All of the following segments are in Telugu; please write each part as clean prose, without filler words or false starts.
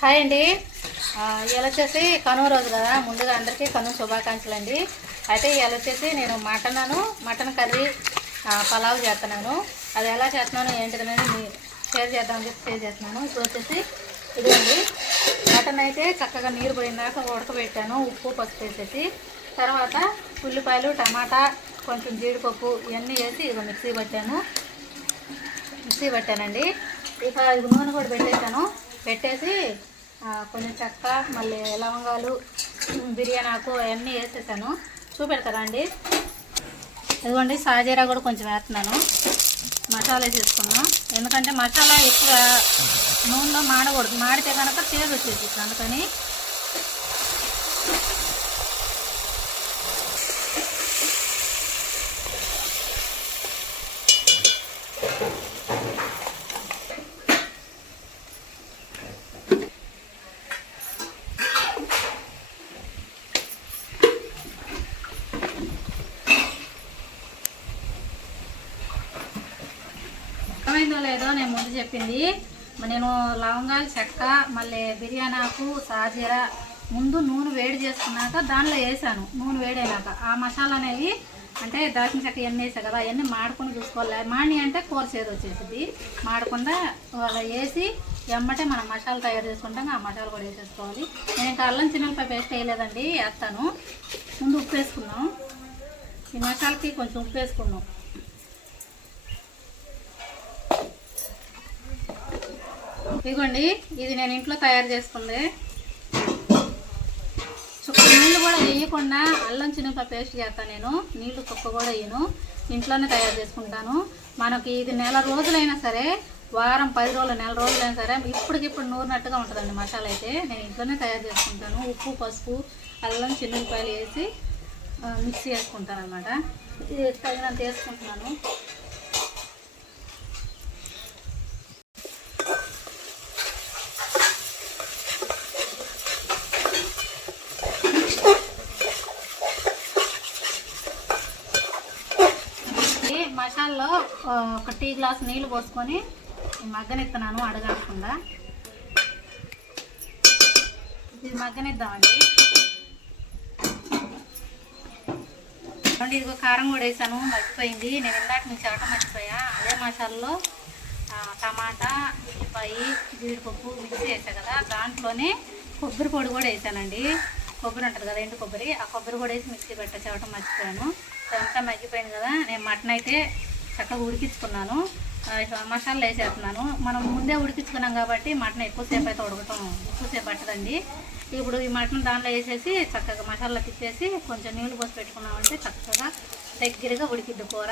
హాయ్ అండి. ఇవాళ వచ్చేసి కనుమ రోజు కదా, ముందుగా అందరికీ కనుమ శుభాకాంక్షలు అండి. అయితే ఇవాళ వచ్చేసి నేను మటన్ కర్రీ పలావ్ చేస్తున్నాను. అది ఎలా చేస్తున్నాను ఏంటిదనేది షేర్ చేద్దామని షేర్ చేస్తున్నాను. ఇప్పుడు వచ్చేసి ఇదిగోండి, మటన్ అయితే చక్కగా నీరు పోయినాక ఉడకబెట్టాను, ఉప్పు పసుపు వేసేసి. తర్వాత ఉల్లిపాయలు, టమాటా, కొంచెం జీడిపప్పు ఇవన్నీ వేసి ఇక మిక్సీ పట్టానండి. ఇక నూనె కూడా పెట్టేసి కొంచెం చెక్క, మళ్ళీ లవంగాలు, బిర్యానీ ఆకు అవన్నీ వేసేసాను. చూపెడతారా అండి? ఇదిగోండి, సాజీరా కూడా కొంచెం వేస్తున్నాను. మసాలా వేసేసుకున్నాం, ఎందుకంటే మసాలా ఎక్కువ నూనెలో మాడకూడదు, మాడితే కనుక చేదు వచ్చేసి అందుకని. అర్థమైందో లేదో నేను ముందు చెప్పింది, నేను లవంగాలు, చెక్క, మళ్ళీ బిర్యానీ ఆకు, సాజీరా ముందు నూనె వేడి చేసుకున్నాక దానిలో వేసాను. నూనె వేడైనాక ఆ మసాలా అనేవి, అంటే దాచిన చెక్క ఇవన్నీ వేసా కదా, అవన్నీ మాడుకొని చూసుకోవాలి. మాడి అంటే కూర చేదు వచ్చేసింది. మాడకుండా అలా వేసి ఎమ్మటే మనం మసాలా తయారు చేసుకుంటాం, ఆ మసాలా కూడా వేసేసుకోవాలి. నేను ఇంకా అల్లం చిన్నపాయ పేస్ట్ వేయలేదండి, వేస్తాను. ముందు ఉప్పు వేసుకున్నాం, ఈ మసాలాకి కొంచెం ఉప్పు వేసుకున్నాం. ఇదిగోండి, ఇది నేను ఇంట్లో తయారు చేసుకుంది. చుక్క నీళ్ళు కూడా వేయకుండా అల్లం చిన్నపాయ పేస్ట్ చేస్తాను నేను. నీళ్లు చుక్క కూడా వేయను, ఇంట్లోనే తయారు చేసుకుంటాను. మనకి ఇది నెల రోజులైనా సరే, వారం 10 రోజులు, నెల రోజులైనా సరే ఇప్పటికిప్పుడు నూరినట్టుగా ఉంటుందండి. మసాలా అయితే నేను ఇంట్లోనే తయారు చేసుకుంటాను. ఉప్పు, పసుపు, అల్లం, చిన్నపాయలు వేసి మిక్సీ వేసుకుంటాను అన్నమాట. ఇది తగినంత వేసుకుంటున్నాను. మసాలలో ఒక టీ గ్లాస్ నీళ్ళు పోసుకొని మగ్గనిస్తున్నాను, అడగకుండా. ఇది మగ్గనిద్దామండి. ఇదిగో కారం కూడా వేసాను, మర్చిపోయింది. నేను ఇందాక మీకు చెప్పడం మర్చిపోయా. అదే మసాలలో టమాటా, ఉల్లిపాయ, జీడిపప్పు మిక్సీ వేసా కదా, దాంట్లోనే కొబ్బరి పొడి కూడా వేసానండి. కొబ్బరి ఉంటుంది కదా, ఎండు కొబ్బరి, ఆ కొబ్బరి కూడా వేసి మిక్సీ చెప్పడం మర్చిపోయాను. అంతా మగ్గిపోయింది కదా, నేను మటన్ అయితే చక్కగా ఉడికించుకున్నాను. మసాలా వేసేస్తున్నాను. మనం ముందే ఉడికించుకున్నాం కాబట్టి మటన్ ఎక్కువసేపు అయితే ఎక్కువసేపు పట్టదండి. ఇప్పుడు ఈ మటన్ దాంట్లో వేసేసి చక్కగా మసాలా తిప్పేసి కొంచెం నీళ్ళు పోసి పెట్టుకున్నామంటే చక్కగా దగ్గరగా ఉడికిద్ది కూర.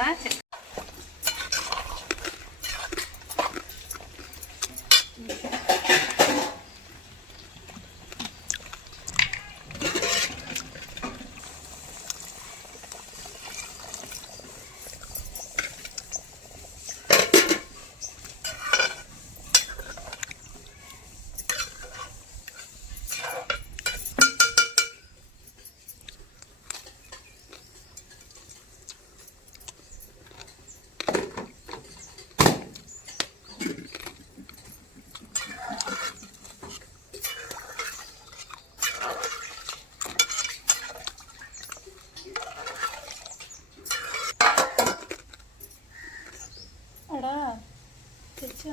ఇది వచ్చిన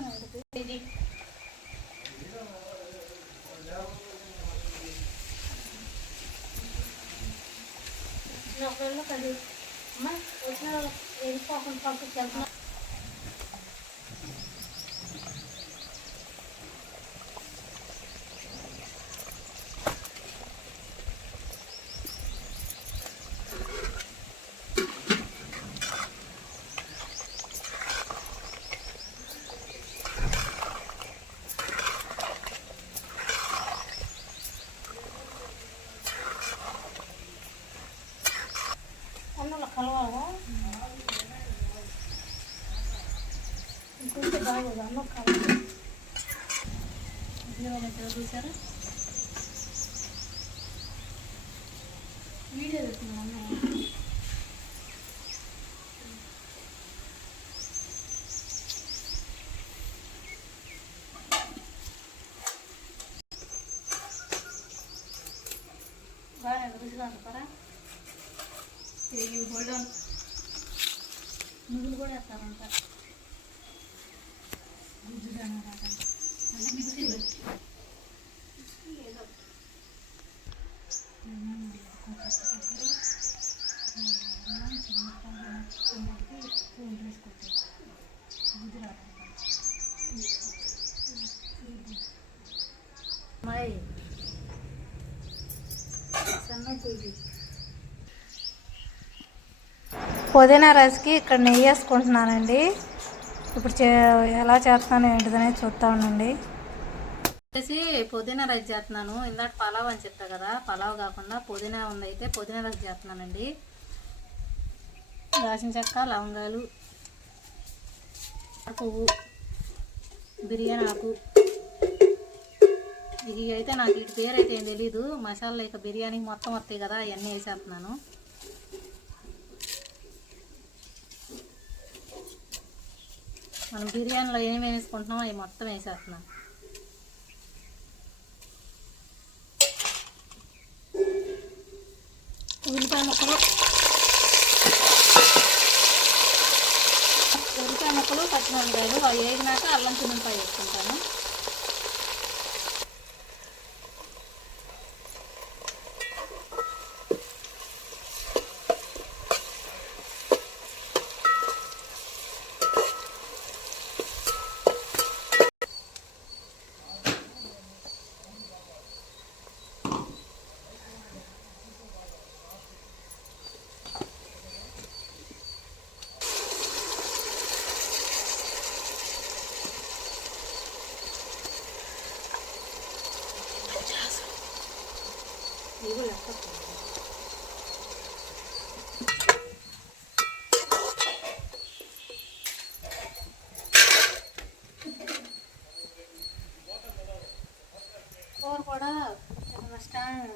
కలవాలా ఇంకొంచెం బాగోదు, అన్నం కలవాలి. చూసారా వీడియో పెడుతున్నాను. గుజ్జుగా అనుకోరా ఇవి గోల్డెన్ నువ్వులు కూడా వేస్తారంట గుజ్జుగా అంటే మిక్సీ ఏదో పుదీనా రైస్కి ఇక్కడ నెయ్యి వేసుకుంటున్నానండి. ఇప్పుడు ఎలా చేస్తున్నాను ఏంటిదనేది చూస్తా ఉండండి. వచ్చేసి పుదీనా రైస్ చేస్తున్నాను. ఇందాక పలావ్ అని చెప్తా కదా, పలావ్ కాకుండా పుదీనా ఉంది అయితే పుదీనా రైస్ చేస్తున్నానండి. దాల్చిన చెక్క, లవంగాలు, పువ్వు, బిర్యానీ ఆకు, ఇది అయితే నాకు ఇటు పేరు అయితే ఏం తెలీదు. మసాలా ఇక బిర్యానీకి మొత్తం వస్తాయి కదా, అవన్నీ వేసేస్తున్నాను. మనం బిర్యానీలో ఏమేమి వేసుకుంటున్నామో అవి మొత్తం వేసేస్తున్నాను. ఉల్లిపాయ ముక్కలు పచ్చిమిరపకాయలు అవి వేగినాక అల్లం చిన్నపాయ వేసుకుంటాను. ఇవి లెక్క కూర కూడా స్టాండ్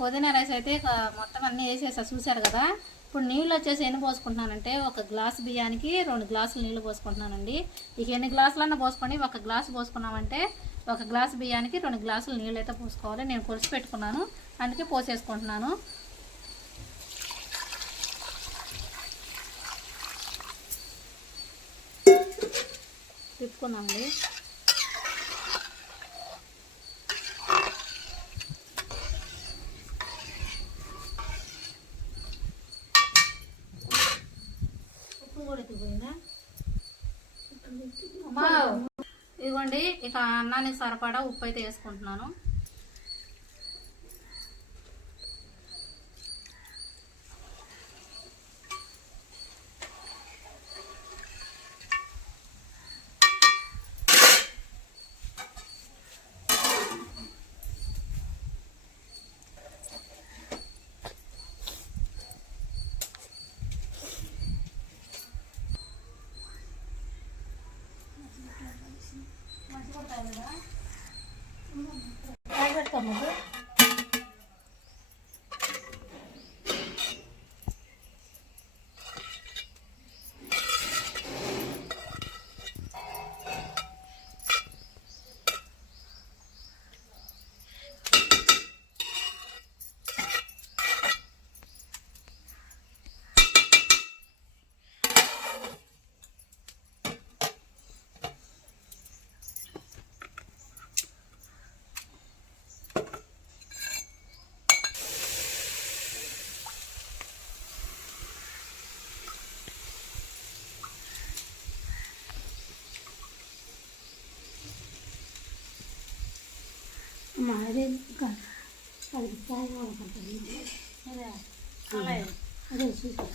పుదీనా రైస్ అయితే మొత్తం అన్నీ వేసేసా చూసారు కదా. ఇప్పుడు నీళ్ళు వచ్చేసి ఎన్ని పోసుకుంటున్నానంటే, ఒక గ్లాసు బియ్యానికి 2 గ్లాసులు నీళ్ళు పోసుకుంటున్నానండి. ఇక ఎన్ని గ్లాసులన్నా పోసుకొని, ఒక గ్లాసు పోసుకున్నామంటే ఒక గ్లాసు బియ్యానికి 2 గ్లాసులు నీళ్ళు అయితే పోసుకోవాలి. నేను కొలిసి పెట్టుకున్నాను, అందుకే పోసేసుకుంటున్నాను. తిప్పుకున్నామండి. ఇదిగోండి, ఇక అన్నానికి సరిపడా ఉప్పు అయితే వేసుకుంటున్నాను. మాదే అది అదే చూసుకో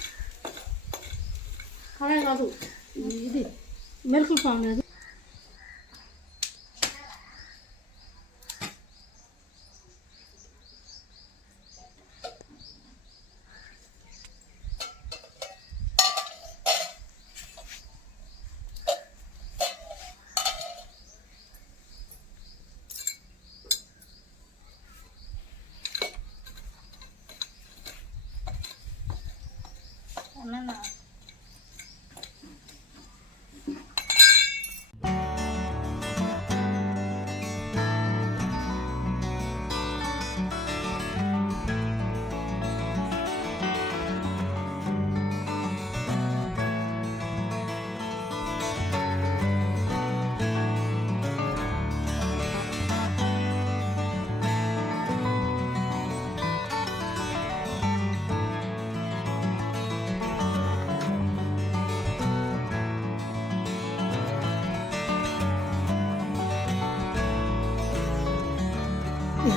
కళాయి కాదు ఇది మెరుకులు పాము అది అన్న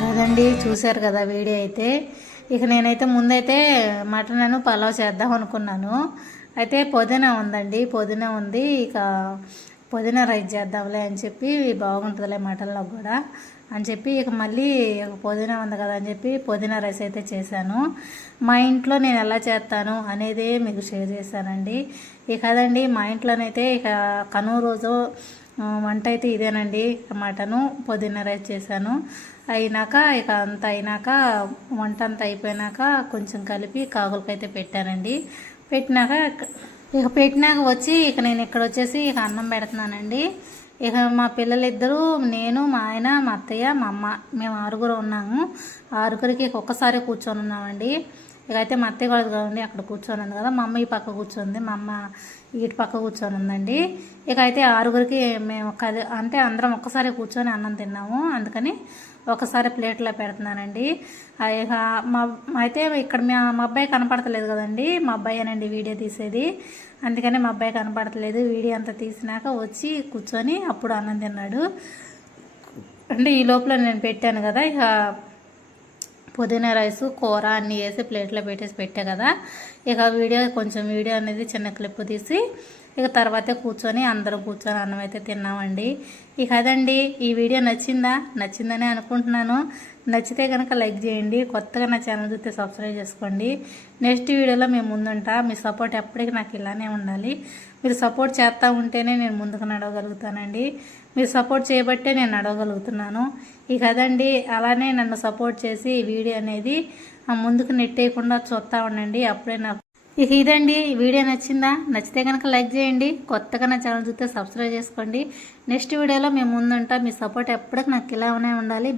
అదండి చూశారు కదా వీడియో అయితే. ఇక నేనైతే ముందైతే మటన్ పలావ్ చేద్దాం అనుకున్నాను. అయితే పుదీనా ఉందండి, పుదీనా ఉంది. ఇక పుదీనా రైస్ చేద్దాంలే అని చెప్పి బాగుంటుందిలే మటన్లో కూడా అని చెప్పి ఇక మళ్ళీ పుదీనా ఉంది కదా అని చెప్పి పుదీనా రైస్ అయితే చేశాను. మా ఇంట్లో నేను ఎలా చేస్తాను అనేది మీకు షేర్ చేశానండి. ఇక అదండి మా ఇంట్లోనైతే ఇక కనుమ రోజు వంట అయితే ఇదేనండి. మటను పుదీనా రైస్ చేశాను. అయినాక ఇక అంత అయినాక వంట అంతా అయిపోయినాక కొంచెం కలిపి కాకులకైతే పెట్టానండి. పెట్టినాక వచ్చి ఇక నేను ఇక్కడ వచ్చేసి ఇక అన్నం పెడుతున్నానండి. ఇక మా పిల్లలిద్దరూ, నేను, మా ఆయన, మా అత్తయ్య, మా అమ్మ, మేము 6 ఉన్నాము. 6కి ఒక్కసారి కూర్చొని ఉన్నామండి. ఇక అయితే మా అత్తయ్య కూడా కదండి అక్కడ కూర్చొని ఉంది కదా, మా అమ్మ ఈ పక్క కూర్చొంది, మా అమ్మ ఇటు పక్క కూర్చొని ఉందండి. ఇక అయితే 6కి మేము అంటే అందరం ఒక్కసారి కూర్చొని అన్నం తిన్నాము. అందుకని ఒకసారి ప్లేట్లో పెడుతున్నానండి. ఇక అయితే ఇక్కడ మా అబ్బాయి కనపడతలేదు కదండి, మా అబ్బాయేనండి వీడియో తీసేది. అందుకని మా అబ్బాయి కనపడతలేదు. వీడియో అంతా తీసినాక వచ్చి కూర్చొని అప్పుడు అన్నం తిన్నాడు. అంటే ఈ లోపల నేను పెట్టాను కదా ఇక పుదీనా రైసు కూర అన్నీ వేసి ప్లేట్లో పెట్టా కదా. ఇక కొంచెం వీడియో అనేది చిన్న క్లిప్ తీసి ఇక తర్వాతే అందరం కూర్చొని అన్నం అయితే తిన్నామండి. ఇక అదండి ఈ వీడియో నచ్చిందని అనుకుంటున్నాను. నచ్చితే కనుక లైక్ చేయండి. కొత్తగా నా ఛానల్ చూస్తే సబ్స్క్రైబ్ చేసుకోండి. నెక్స్ట్ వీడియోలో మేము ముందుంటా. మీ సపోర్ట్ ఎప్పటికీ నాకు ఇలానే ఉండాలి. మీరు సపోర్ట్ చేస్తూ ఉంటేనే నేను ముందుకు నడవగలుగుతానండి. మీరు సపోర్ట్ చేయబట్టే నేను నడవగలుగుతున్నాను. ఇక అదండి అలానే నన్ను సపోర్ట్ చేసి ఈ వీడియో అనేది ముందుకు నెట్టేయకుండా చూస్తూ ఉండండి. అప్పుడే నాకు ఇక ఇదండి వీడియో నచ్చితే కనుక లైక్ చేయండి. కొత్తగా నా ఛానల్ చూస్తే సబ్స్క్రైబ్ చేసుకోండి. నెక్స్ట్ వీడియోలో మేము ముందుంటా. మీ సపోర్ట్ ఎప్పటికీ నాకు ఇలానే ఉండాలి.